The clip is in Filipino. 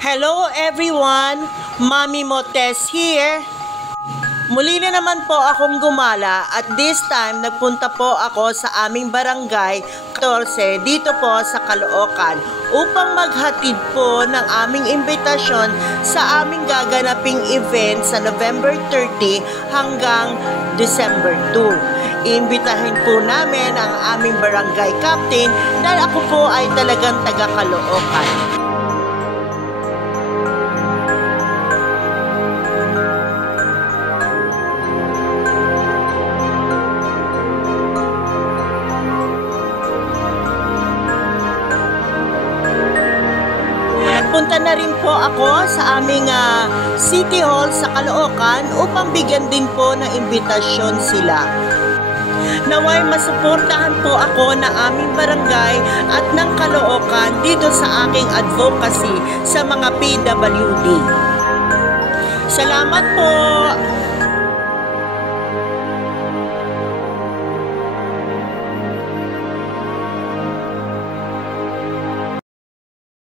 Hello everyone, Mami Motes here. Muli na naman po akong gumala at this time nagpunta po ako sa aming barangay 14 dito po sa Caloocan upang maghatid po ng aming imbitasyon sa aming gaganaping event sa November 30 hanggang December 2. Iimbitahin po namin ang aming barangay captain dahil ako po ay talagang taga Caloocan. Punta na rin po ako sa aming City Hall sa Caloocan upang bigyan din po ng imbitasyon sila. Naway masuportahan po ako ng aming barangay at ng Caloocan dito sa aking advocacy sa mga PWD. Salamat po!